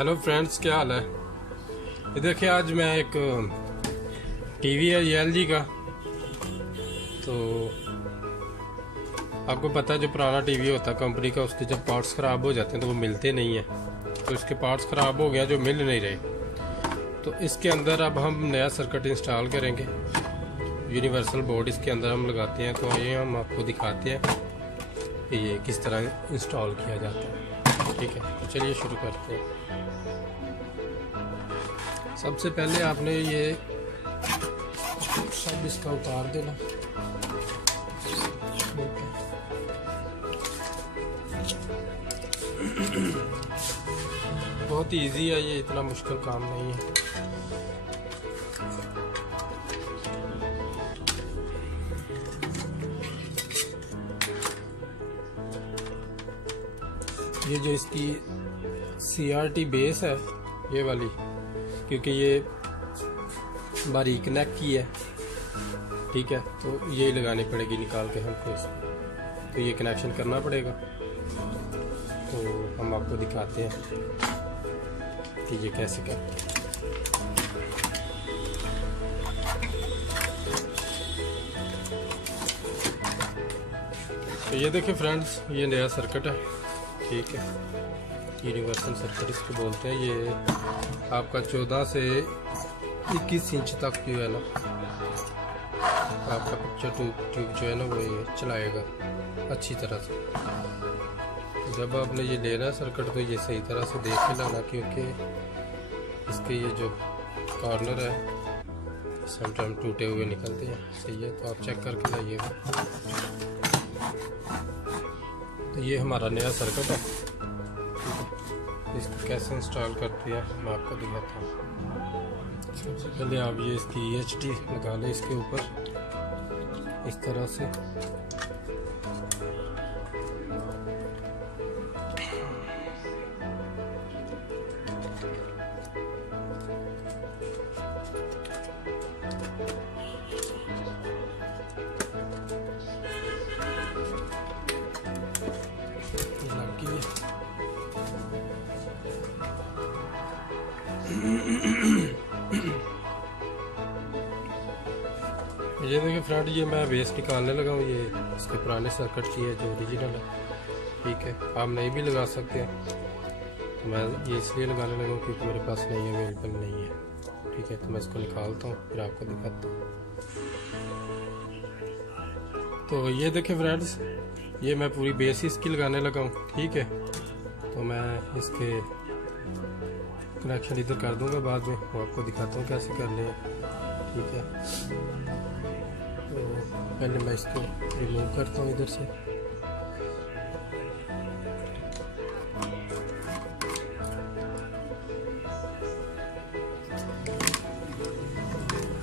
Hello friends, क्या हाल है। ये देखिए, आज मैं एक टीवी है ये एलजी का। तो आपको पता है जो पुराना टीवी होता है कंपनी का, उसके जब पार्ट्स ख़राब हो जाते हैं तो वो मिलते नहीं हैं। तो इसके पार्ट्स ख़राब हो गया जो मिल नहीं रहे। तो इसके अंदर अब हम नया सर्किट इंस्टॉल करेंगे। यूनिवर्सल बोर्ड इसके अंदर हम लगाते हैं। तो ये हम आपको दिखाते हैं कि ये किस तरह इंस्टॉल किया जाता है। ठीक है, तो चलिए शुरू करते हैं। सबसे पहले आपने ये सब इसका उतार देना। बहुत इजी है ये, इतना मुश्किल काम नहीं है। ये जो इसकी CRT बेस है ये वाली, क्योंकि ये बारीक नेक की है, ठीक है, तो ये लगानी पड़ेगी निकाल के हमको इसमें। तो ये कनेक्शन करना पड़ेगा। तो हम आपको दिखाते हैं कि ये कैसे करते हैं। तो ये देखिए फ्रेंड्स, ये नया सर्किट है, ठीक है, यूनिवर्सल सर्किट इसको बोलते हैं। ये आपका 14 से 21 इंच तक जो है ना, आपका पिक्चर ट्यूब जो है ना वो ये चलाएगा अच्छी तरह से। जब आपने ये लेना है सर्किट तो ये सही तरह से देख के लाना, क्योंकि इसके ये जो कॉर्नर है समटाइम टूटे हुए निकलते हैं। सही है, तो आप चेक करके लाइएगा। तो ये हमारा नया सर्किट है। इसको कैसे इंस्टॉल करते हैं मैं आपको दिखाता हूँ। सबसे पहले आप ये इसकी EHT लगा लें इसके ऊपर इस तरह से। ये देखिए फ्रेंड, ये मैं बेस निकालने लगा हूँ। ये इसके पुराने सर्किट की है जो ओरिजिनल है, ठीक है। आप नहीं भी लगा सकते हैं। तो मैं ये इसलिए लगाने लगा हूँ क्योंकि मेरे पास नहीं अवेलेबल नहीं है, ठीक है। तो मैं इसको निकालता हूँ फिर आपको दिखाता हूँ। तो ये देखिए फ्रेंड्स, ये मैं पूरी बेस इसकी लगाने लगा हूँ, ठीक है। तो मैं इसके कनेक्शन इधर कर दूंगा बाद में, वो आपको दिखाता हूँ कैसे करने हैं, ठीक है। तो पहले मैं इसको रिमूव करता हूँ इधर से।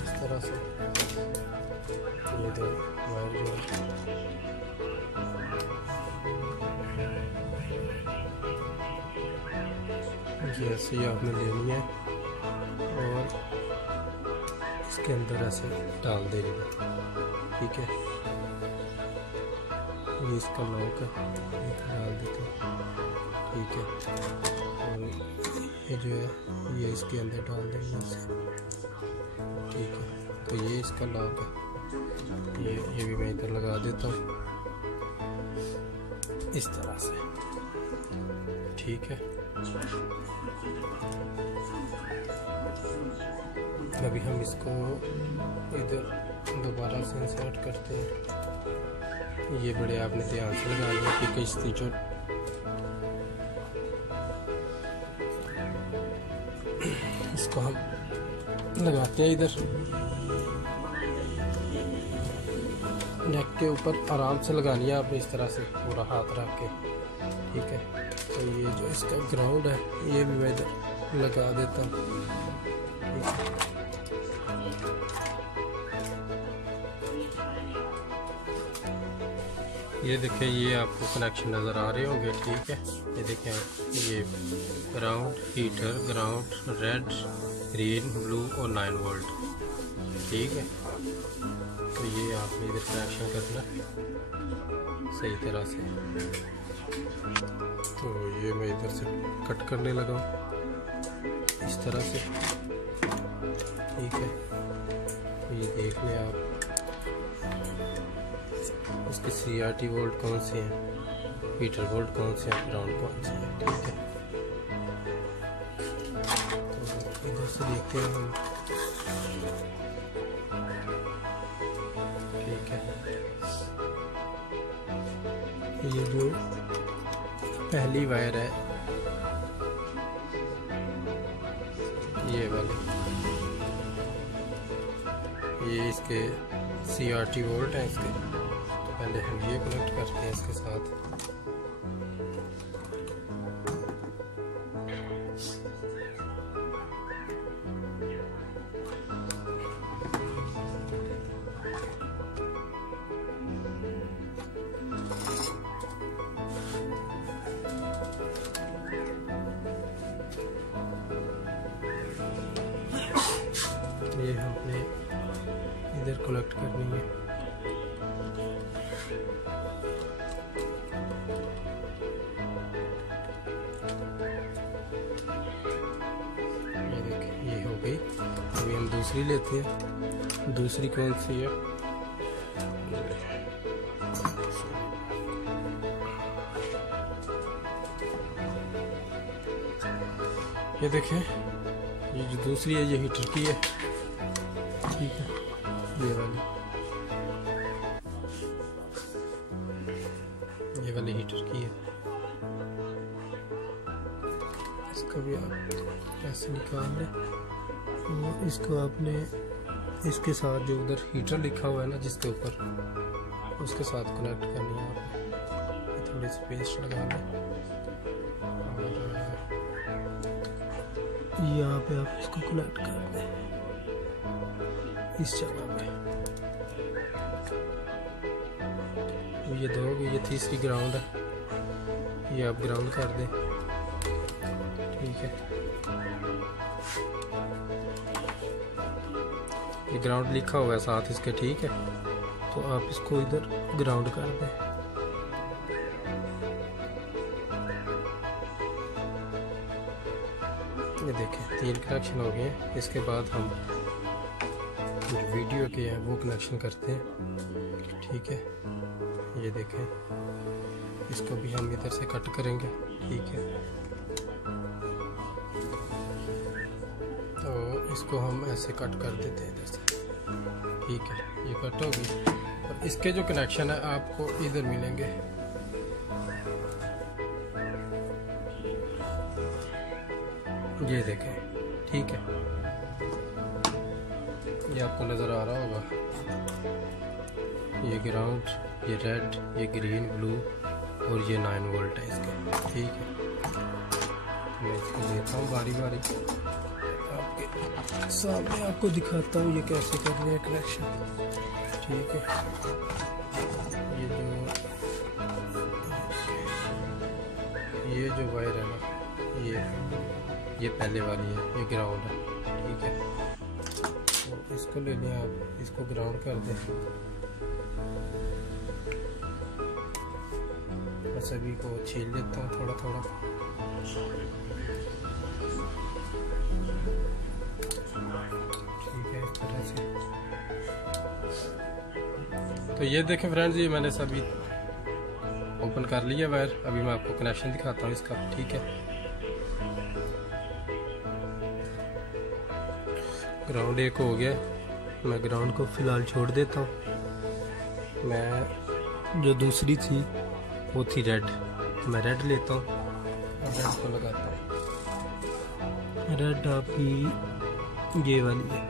इस तरह से ये दो वायर जो ऐसे ही आपने लेनी है और इसके अंदर ऐसे डाल देनी है, ठीक है। ये इसका लॉक है, ये डाल देते हैं, ठीक है। और ये जो है ये इसके अंदर डाल देंगे इसे, ठीक है। तो ये इसका लॉक है। ये भी मैं इधर लगा देता हूँ इस तरह से, ठीक है। अभी हम इसको इधर दोबारा से इंसर्ट करते हैं। ये बड़े आपने ध्यान से लगा लिया क्योंकि इसकी जो इसको हम लगाते हैं इधर नेक के ऊपर। आराम से लगानी है आपने इस तरह से पूरा हाथ रख के, ठीक है। तो ये जो इसका ग्राउंड है ये भी मैं इधर लगा देता हूँ, ठीक है। ये देखिए, ये आपको कनेक्शन नज़र आ रहे होंगे, ठीक है। ये देखें, ये ground heater, ground red, green, blue और 9 वोल्ट, ठीक है। तो ये आपने इधर कनेक्शन करना सही तरह से। तो ये मैं इधर से कट करने लगा हूँ इस तरह से, ठीक है। ये देख लें आप, उसके CRT वोल्ट कौन से हैं, हीटर वोल्ट कौन से हैं, ग्राउंड कौन से हैं, ठीक है। तो इधर से देखते हैं हम, ठीक है। ये जो पहली वायर है, ये वाली, ये इसके CRT वोल्ट हैं इसके। तो पहले हम ये कनेक्ट करते हैं इसके साथ। ये हमने इधर कनेक्ट करनी है। ये देखिए, ये हो गई। अभी हम दूसरी लेते हैं। दूसरी कौन सी है? ये देखें, ये जो दूसरी है ये हीटर की है, ठीक है। ये वाली हीटर की है। इसको भी आप ऐसे निकाल लें और इसको आपने इसके साथ जो उधर हीटर लिखा हुआ है ना जिसके ऊपर, उसके साथ कनेक्ट करनी है आपने। थोड़ी सी पेस्ट लगा लें और यहाँ पे आप इसको कनेक्ट कर दें इस जगह पे। ये दो, ये तीसरी ग्राउंड है, ये आप ग्राउंड कर दें, ठीक है। ये ग्राउंड लिखा हुआ है साथ इसके, ठीक है। तो आप इसको इधर ग्राउंड कर दें। ये देखें, 3 कनेक्शन हो गए हैं। इसके बाद हम जो वीडियो के हैं वो कनेक्शन करते हैं, ठीक है। ये देखें, इसको भी हम इधर से कट करेंगे, ठीक है। तो इसको हम ऐसे कट कर देते हैं इधर से, ठीक है। ये कट हो गई और इसके जो कनेक्शन है आपको इधर मिलेंगे। ये देखें, ठीक है। ये आपको नज़र आ रहा होगा, ये ग्राउंड, ये रेड, ये ग्रीन, ब्लू और ये 9 वोल्ट है इसके, ठीक है। मैं इसको देता हूँ बारी बारी आपके सामने, आपको दिखाता हूँ ये कैसे करने हैं कनेक्शन, ठीक है। ये जो वायर है ना, ये पहले वाली है, ये ग्राउंड है, ठीक है। तो इसको ले लें आप, इसको ग्राउंड कर दें। मैं सभी को छील लेता हूँ थोड़ा थोड़ा, ठीक है, इस तरह से। तो ये देखें फ्रेंड्स, ये मैंने सभी ओपन कर लिया वायर। अभी मैं आपको कनेक्शन दिखाता हूँ इसका, ठीक है। ग्राउंड एक हो गया, मैं ग्राउंड को फ़िलहाल छोड़ देता हूँ। मैं जो दूसरी थी वो थी रेड, मैं रेड लेता हूँ और रेड को लगाता हूँ। रेड आपकी ये वाली है,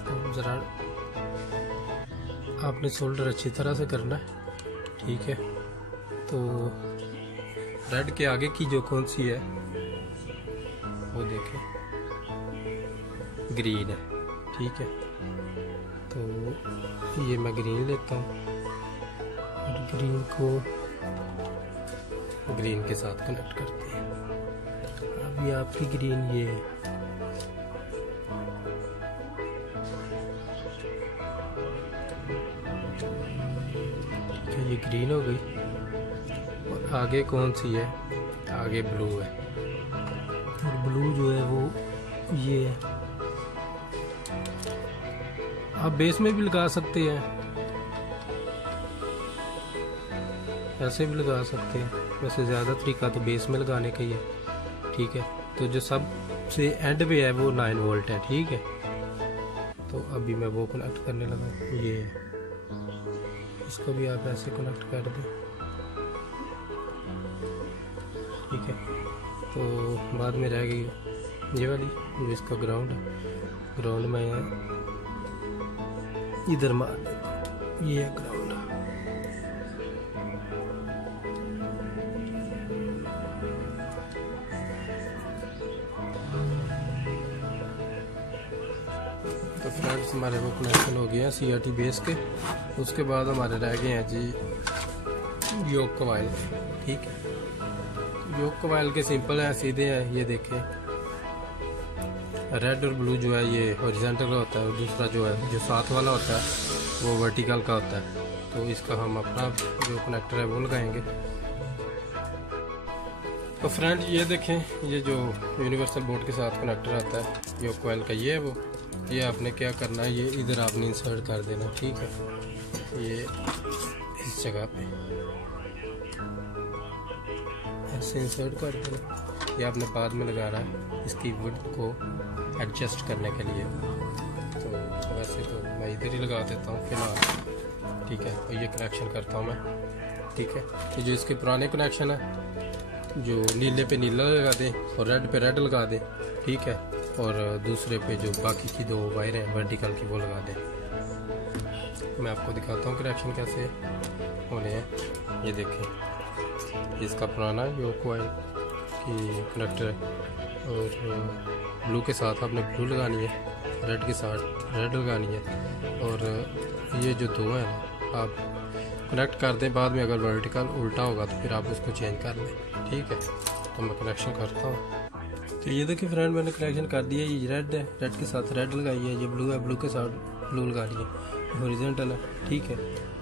तो ज़रा आपने सोल्डर अच्छी तरह से करना है, ठीक है। तो रेड के आगे की जो कौन सी है वो देखें, ग्रीन है, ठीक है। तो ये मैं ग्रीन लेता हूँ और ग्रीन को ग्रीन के साथ कनेक्ट करते हैं। अभी आपकी ग्रीन ये है, ग्रीन हो गई और आगे कौन सी है, आगे ब्लू है और ब्लू जो है वो ये है। आप बेस में भी लगा सकते हैं, ऐसे भी लगा सकते हैं, वैसे ज़्यादा तरीका तो बेस में लगाने का ही है। ठीक है, तो जो सबसे एंड पे है वो 9 वोल्ट है। ठीक है, तो अभी मैं वो कनेक्ट करने लगा। ये है, इसको भी आप ऐसे कनेक्ट कर दें। ठीक है, तो बाद में रह गई ये वाली जो इसका ग्राउंड है। ग्राउंड में इधर मार दें, ये है ग्राउंड। तो फ्रेंड्स हमारे वो कनेक्शन हो गया CRT बेस के। उसके बाद हमारे रह गए हैं जी योक कॉइल। ठीक है, योक कॉइल के सिंपल हैं, सीधे हैं। ये देखें, रेड और ब्लू जो है ये हॉरिजॉन्टल का होता है और दूसरा जो है जो साथ वाला होता है वो वर्टिकल का होता है। तो इसका हम अपना जो कनेक्टर है वो लगाएंगे। तो फ्रेंड्स ये देखें, ये जो यूनिवर्सल बोर्ड के साथ कनेक्टर आता है योक कॉइल का, ये है वो। ये आपने क्या करना है, ये इधर आपने इंसर्ट कर देना। ठीक है, ये इस जगह पे ऐसे इंसर्ट कर देना। ये आपने बाद में लगाना है इसकी विड्थ को एडजस्ट करने के लिए। तो वैसे तो मैं इधर ही लगा देता हूँ फिलहाल। ठीक है, और ये कनेक्शन करता हूँ मैं। ठीक है, ये जो इसके पुराने कनेक्शन है, जो नीले पे नीला लगा दें और रेड पे रेड लगा दें। ठीक है, और दूसरे पे जो बाकी की 2 वायर हैं वर्टिकल की वो लगा दें। मैं आपको दिखाता हूँ कनेक्शन कैसे होने हैं। ये देखें, इसका पुराना योक कॉइल की कनेक्टर और ब्लू के साथ आपने ब्लू लगानी है, रेड के साथ रेड लगानी है। और ये जो 2 है ना, आप कनेक्ट कर दें। बाद में अगर वर्टिकल उल्टा होगा तो फिर आप उसको चेंज कर लें। ठीक है, तो मैं कनेक्शन करता हूँ। तो ये देखिए फ्रेंड, मैंने कनेक्शन कर दिया। ये रेड है, रेड के साथ रेड लगाई है। ये ब्लू है, ब्लू के साथ ब्लू लगा दी है। हॉरिजॉन्टल है। ठीक है,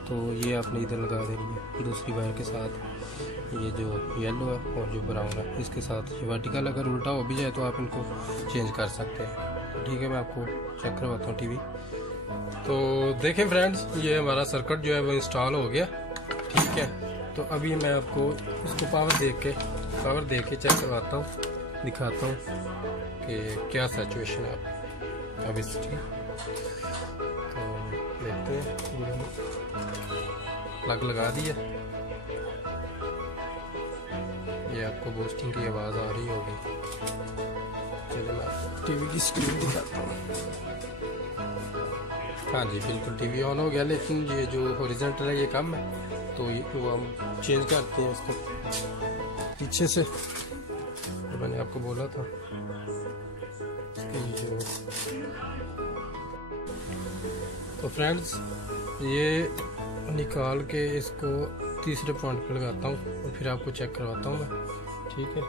तो ये आपने इधर लगा देनी है दूसरी वायर के साथ। ये जो येलो है और जो ब्राउन है इसके साथ। ये वर्टिकल अगर उल्टा हो भी जाए तो आप इनको चेंज कर सकते हैं। ठीक है, मैं आपको चेक करवाता हूँ टीवी। तो देखें फ्रेंड्स, ये हमारा सर्किट जो है वो इंस्टॉल हो गया। ठीक है, तो अभी मैं आपको इसको पावर दे के चेक करवाता हूँ, दिखाता हूँ कि क्या सिचुएशन है अब इसकी। तो देखते हैं, प्लग लगा दिया। ये आपको बूस्टिंग की आवाज़ आ रही होगी। चलिए मैं टीवी की स्क्रीन दिखाता हूँ। हाँ जी, बिल्कुल टीवी ऑन हो गया, लेकिन ये जो हॉरिजॉन्टल है ये कम है। तो ये वो हम चेंज करते हैं इसको पीछे से। तो मैंने आपको बोला था जो। तो फ्रेंड्स, ये निकाल के इसको तीसरे पॉइंट पे लगाता हूँ और फिर आपको चेक करवाता हूँ मैं। ठीक है,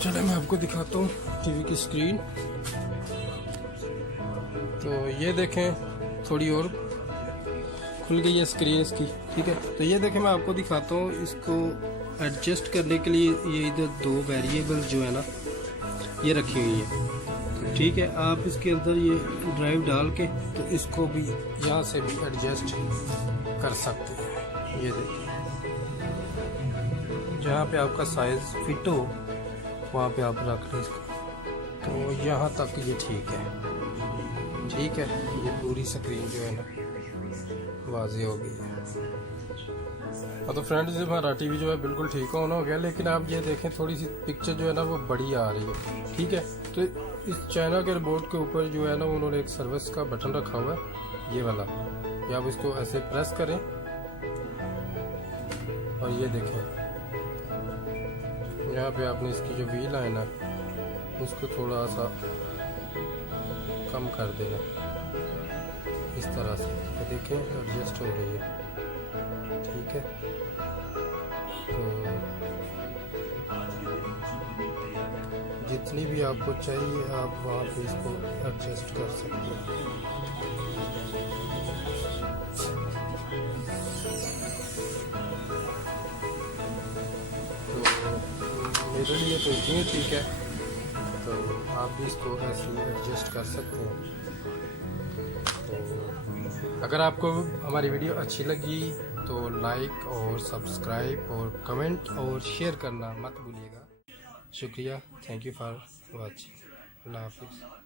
चलो मैं आपको दिखाता हूँ टीवी की स्क्रीन। तो ये देखें, थोड़ी और खुल गई है स्क्रीन इसकी। ठीक है, तो ये देखें, मैं आपको दिखाता हूँ। इसको एडजस्ट करने के लिए ये इधर 2 वेरिएबल जो है ना ये रखी हुई है। ठीक है, आप इसके अंदर ये ड्राइव डाल के तो इसको भी यहाँ से भी एडजस्ट कर सकते हैं। ये देखिए, जहाँ पे आपका साइज फिट हो वहाँ पे आप रख लें इसको। तो यहाँ तक ये ठीक है। ठीक है, ये पूरी स्क्रीन जो है ना वाज़ेह हो गई है। तो फ्रेंड्स, हमारा टीवी जो है बिल्कुल ठीक ऑन हो गया, लेकिन आप ये देखें थोड़ी सी पिक्चर जो है ना वो बड़ी आ रही है। ठीक है, तो इस चाइना के रिमोट के ऊपर जो है ना उन्होंने एक सर्विस का बटन रखा हुआ है, ये वाला। ये आप इसको ऐसे प्रेस करें और ये देखें, यहाँ पे आपने इसकी जो व्हील है ना उसको थोड़ा सा कम कर देना इस तरह से। ये देखें, एडजस्ट हो रही है। ठीक है, तो जितनी भी आपको चाहिए आप वहाँ पे इसको एडजस्ट कर सकते हैं। तो मेरे लिए तो इतनी ठीक है, तो आप भी इसको ऐसे एडजस्ट कर सकते हैं। तो अगर आपको हमारी वीडियो अच्छी लगी तो लाइक और सब्सक्राइब और कमेंट और शेयर करना मत भूलिएगा। शुक्रिया, थैंक यू फॉर वॉचिंग। अल्लाह हाफिज़।